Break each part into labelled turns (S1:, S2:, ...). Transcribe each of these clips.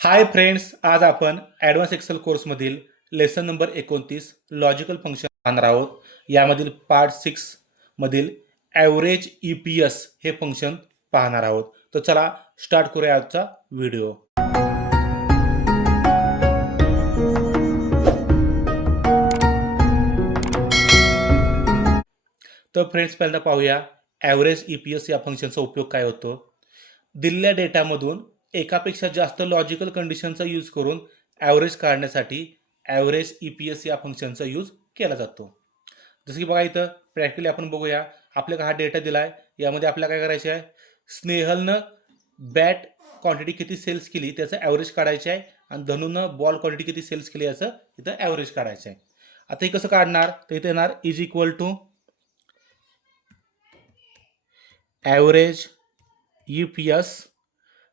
S1: हाय friends आज आपण advance Excel कोर्समधील लेसन नंबर एकोणतीस लॉजिकल फंक्शन पाहणार आहोत. यामधील पार्ट सिक्समधील ॲव्हरेज ई पी एस हे फंक्शन पाहणार आहोत. तर चला स्टार्ट करूया आजचा व्हिडिओ तर फ्रेंड्स पहिल्यांदा पाहूया ॲव्हरेज ई पी एस या फंक्शनचा उपयोग काय होतो. दिलेल्या डेटामधून एकापेक्षा जास्त लॉजिकल कंडिशनचा यूज करून ॲव्हरेज काढण्यासाठी ॲव्हरेज ई पी एस या फंक्शनचा यूज केला जातो. जसं की बघा इथं प्रॅक्टिकली आपण बघूया आपल्याला हा डेटा दिला आहे यामध्ये आपल्याला काय करायचं आहे? स्नेहलनं बॅट क्वांटिटी किती सेल्स केली त्याचं ॲव्हरेज काढायचं आहे आणि धनूनं बॉल क्वांटिटी किती सेल्स केली याचं इथं ॲव्हरेज काढायचं आहे. आता हे कसं काढणार? तर इथे येणार is equal to average U P S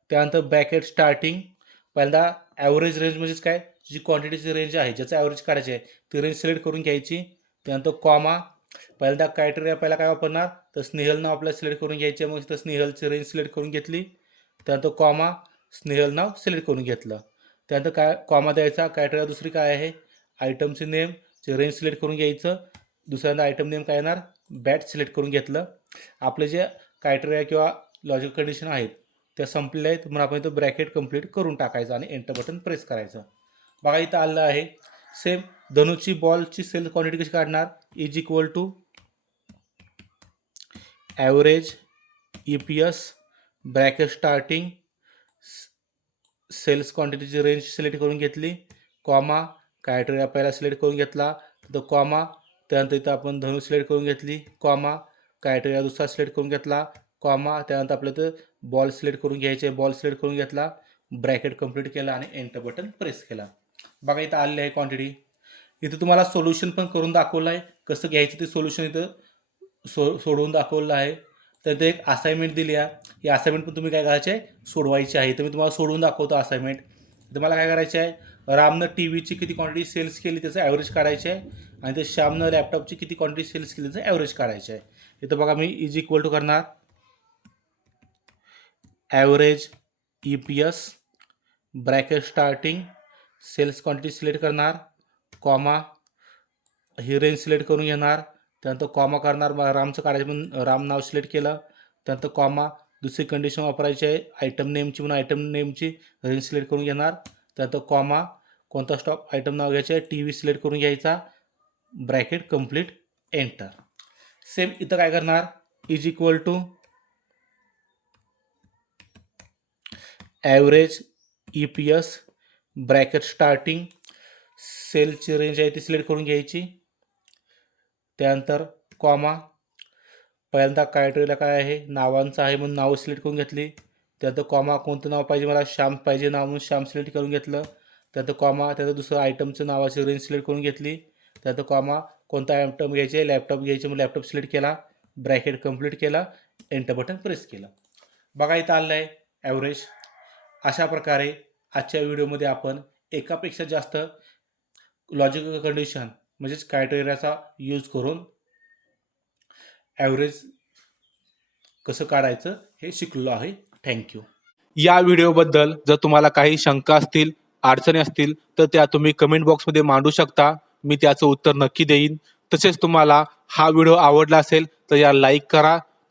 S1: त्यानंतर बॅकेट स्टार्टिंग पहिल्यांदा ॲव्हरेज रेंज म्हणजेच काय? जी क्वांटिटीची रेंज आहे ज्याचं ॲव्हरेज काढायची आहे ती रेंज सिलेक्ट करून घ्यायची. त्यानंतर कॉमा पहिल्यांदा क्रायटेरिया पहिला काय वापरणार? तर स्नेहल नाव आपल्याला सिलेक्ट करून घ्यायचे मग तर स्नेहलची रेंज सिलेक्ट करून घेतली. त्यानंतर कॉमा स्नेहल नाव सिलेक्ट करून घेतलं. त्यानंतर काय कॉमा द्यायचा. क्रायटेरिया दुसरी काय आहे? आयटमचे नेम जे रेंज सिलेक्ट करून घ्यायचं. दुसऱ्यांदा आयटम नेम काय येणार? बॅट सिलेक्ट करून घेतलं. आपले जे क्रायटेरिया किंवा लॉजिक कंडिशन आहेत त्या संपलेल्या आहेत. म्हणून आपण इथं ब्रॅकेट कंप्लीट करून टाकायचं आणि एंटर बटन प्रेस करायचं. बघा इथं आलं आहे. सेम धनुची बॉलची सेल क्वांटिटी कशी काढणार? Is equal to average E P S bracket starting sales क्वांटिटीची range select करून घेतली. कॉमा क्रायटेरिया पहिला सिलेक्ट करून घेतला. तर कॉमा त्यानंतर इथं आपण धनु सिलेक्ट करून घेतली. कॉमा क्रायटेरिया दुसरा सिलेक्ट करून घेतला. कॉमा त्यानंतर आपलं तर बॉल सिलेक्ट करून घ्यायचे. बॉल सिलेक्ट करून घेतला ब्रॅकेट कंप्लीट केला आणि एंटर बटन प्रेस केला. बघा इथं आलेली आहे क्वांटिटी इथं तुम्हाला सोल्युशन पण करून दाखवलं आहे. कसं घ्यायचं ते सोल्युशन इथं सो सोडवून दाखवलं आहे. तर ते एक असाइनमेंट दिली आहे. ही असाइनमेंट पण तुम्ही काय करायचे? आहे सोडवायची आहे. तर मी तुम्हाला सोडवून दाखवतो असाइनमेंट तुम्हाला काय करायचं आहे? रामनं टी व्हीची किती क्वांटिटी सेल्स केली त्याचं ॲव्हरेज काढायचं आहे. आणि ते श्यामनं लॅपटॉपची किती क्वांटिटी सेल्स केली त्याचं ॲव्हरेज काढायचं आहे. इथं बघा मी इज इक्वल टू करणार. Average E P S bracket starting sales quantity select करणार कॉमा ही रेंज सिलेक्ट करून घेणार त्यानंतर कॉमा करणार रामचं काढायचं म्हणून राम नाव सिलेक्ट केलं त्यानंतर कॉमा दुसरी कंडिशन वापरायची आहे आयटम नेमची म्हणून आयटम नेमची रेंज सिलेक्ट करून घेणार त्यानंतर कॉमा कोणता स्टॉक आयटम नाव घ्यायचं आहे टी व्ही सिलेक्ट करून घ्यायचा ब्रॅकेट कंप्लीट एंटर सेम इथं काय करणार? Is equal to average E P S bracket starting सेलची रेंज आहे ती सिलेक्ट करून घ्यायची. त्यानंतर कॉमा पहिल्यांदा क्रायटेरियाला काय आहे? नावांचं आहे म्हणून नावं सिलेक्ट करून घेतली. त्यानंतर कॉमा कोणतं नाव पाहिजे? मला श्याम पाहिजे नाव म्हणून श्याम सिलेक्ट करून घेतलं. त्यानंतर कॉमा त्यानंतर दुसरं आयटमचं नावाची रेंज सिलेक्ट करून घेतली. त्यानंतर कॉमा कोणता आयटम घ्यायचे? लॅपटॉप घ्यायचे मग लॅपटॉप सिलेक्ट केला. ब्रॅकेट कंप्लीट केला. एंटर बटन प्रेस केलं. बघा इथं आलं आहे. ॲव्हरेज अशा प्रकारे आजच्या व्हिडिओमध्ये आपण एकापेक्षा जास्त लॉजिकल कंडिशन म्हणजेच क्रायटेरियाचा यूज करून ॲव्हरेज कसं काढायचं हे शिकलो आहे. थँक्यू
S2: या व्हिडिओबद्दल जर तुम्हाला काही शंका असतील अडचणी असतील तर त्या तुम्ही कमेंट बॉक्समध्ये मांडू शकता. मी त्याचं उत्तर नक्की देईन. तसेच तुम्हाला हा व्हिडिओ आवडला असेल तर या लाईक करा.